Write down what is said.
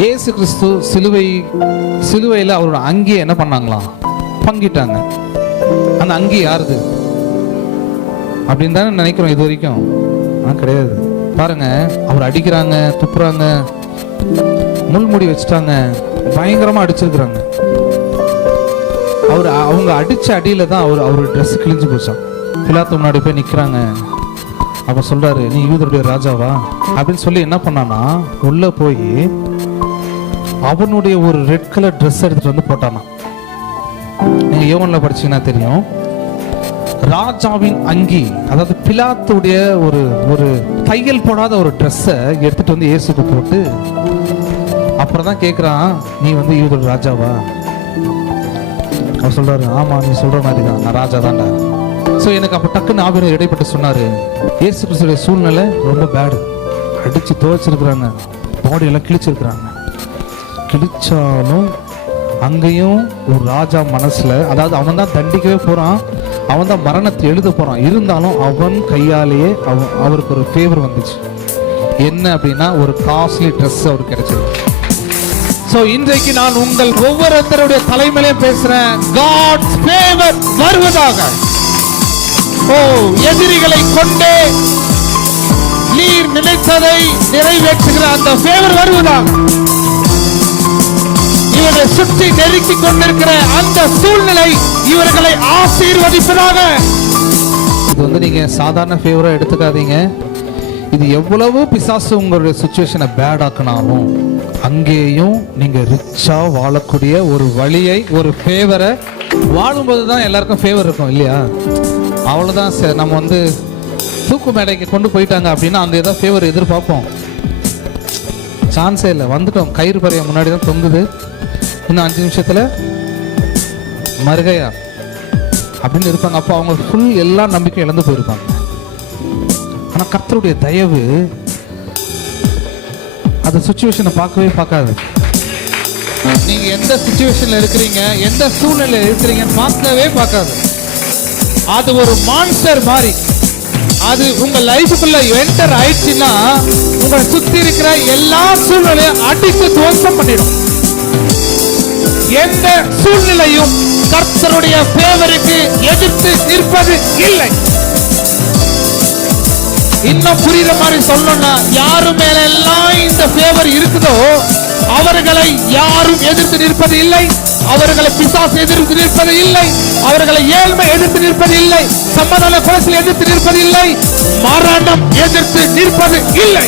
இயேசு கிறிஸ்து சிலுவையில் அவரோட அங்கியை என்ன பண்ணாங்களாம், பங்கிட்டாங்க. அந்த அங்கி யாருது அப்படின்னு தானே நினைக்கிறோம் இது வரைக்கும். கிடையாது. பாருங்க, அவர் அடிக்கிறாங்க, துப்புறாங்க, முள்முடி வச்சுட்டாங்க, பயங்கரமா அடிச்சிருக்கிறாங்க. அவங்க அடிச்ச அடியில தான் அவரோட ட்ரெஸ் கிழிஞ்சு போச்சான். பிலாத்து முன்னாடி போய் நிக்கிறாங்க. அப்ப சொல்றாரு, நீ யூதருடைய ராஜாவா அப்படின்னு சொல்லி என்ன பண்ணானா, உள்ள போய் அவனுடைய ஒரு ரெட் கலர் ட்ரெஸ் எடுத்துட்டு வந்து போட்டானா. நீங்க யோவான்ல படிச்சீங்கன்னா தெரியும். ராஜாவின் அங்கி, அதாவது பிலாத்துடைய ஒரு தையல் போடாத ஒரு ட்ரெஸ்ஸை எடுத்துட்டு வந்து இயேசுக்கு போட்டு அப்புறம் தான் கேட்குறான், நீ வந்து யூதர் ராஜாவா? அவர் சொல்றாரு, ஆமா நீ சொல்ற மாதிரி தான், நான் ராஜா தான்டா. ஸோ எனக்கு அப்போ டக்குன்னு ஆவியானவர் இடைப்பட்டு சொன்னாரு, இயேசு கிறிஸ்துடைய சூழ்நிலை ரொம்ப பேடு, அடிச்சு துவைச்சிருக்கிறாங்க, பாடியெல்லாம் கிழிச்சிருக்கிறாங்க. கிழிச்சாலும் அங்கேயும் ஒரு ராஜா மனசுல, அதாவது அவன் தான் தண்டிக்கவே போறான், அவன் தான் மரணத்தை எழுத போறான், இருந்தாலும் அவன் கையாலேயே அவருக்கு ஒரு ஃபேவர் வந்துச்சு. என்ன அப்படின்னா, ஒரு காஸ்ட்லி ட்ரெஸ் அவருக்கு கிடைச்சது. சோ இன்றைக்கு நான் உங்கள் ஒவ்வொருத்தருடைய தலைமையிலே பேசுறேன், God's favor வருவதாக. எதிரிகளை கொண்டே நீர் நினைத்ததை நிறைவேற்றுகிற அந்த ஃபேவர் வருவதாக. இவரை சுற்றி நெருக்கி கொண்டிருக்கிற அந்த சூழ்நிலை இவர்களை ஆசீர்வதிப்பதாக. இது வந்து நீங்க சாதாரண ஃபேவரா எடுத்துக்காதீங்க. இது எவ்வளவு பிசாசு உங்களுடைய சிச்சுவேஷனை பேட் ஆக்கினாலும் அங்கேயும் நீங்க ரிச்சா வாழக்கூடிய ஒரு வழியை, ஒரு ஃபேவரை வாழும்போது தான் எல்லாருக்கும் ஃபேவர் இருக்கும் இல்லையா? அவ்வளோதான் சார். நம்ம வந்து தூக்கு மேடைக்கு கொண்டு போயிட்டாங்க அப்படின்னா அந்த ஏதாவது ஃபேவர் எதிர்பார்ப்போம்? சான்ஸே இல்லை. வந்துட்டோம், கயிறு பறைய முன்னாடி தான் தொங்குது, இன்னும் 5 நிமிஷத்துல மறுகையா அப்படின்னு இருப்பாங்க. அப்போ அவங்க ஃபுல் எல்லா நம்பிக்கையும் இழந்து போயிருப்பாங்க. ஆனால் கர்த்தருடைய தயவு அந்த சிச்சுவேஷனை பார்க்கவே பார்க்காது. நீங்க எந்த சிச்சுவேஷன்ல இருக்கிறீங்க, எந்த சூழ்நிலையில இருக்கிறீங்கன்னு பார்க்கவே பார்க்காது. அது ஒரு மான்ஸ்டர் மாதிரி. அது உங்க லைஃபுக்குள்ள என்டர் ஆயிடுச்சுன்னா உங்களை சுத்தி இருக்கிற எல்லா சூழ்நிலையும் அடித்து துவம்சம் பண்ணிடும். எந்த சூழ்நிலையும் கர்த்தருடைய ஃபேவருக்கு எதிர்த்து நிற்பது இல்லை. இன்னும் புரியுற மாதிரி சொல்லணும்னா, யாரு மேல எல்லாம் இந்த ஃபேவர் இருக்குதோ அவர்களை யாரும் எதிர்த்து நிற்பது இல்லை. அவர்களை பிசாசு எதிர்த்து நிற்பது இல்லை. அவர்களை ஏழ்மை எதிர்த்து நிற்பது இல்லை. சமாதான குறைச்சல் எதிர்த்து நிற்பது இல்லை. மரணம் எதிர்த்து நிற்பது இல்லை.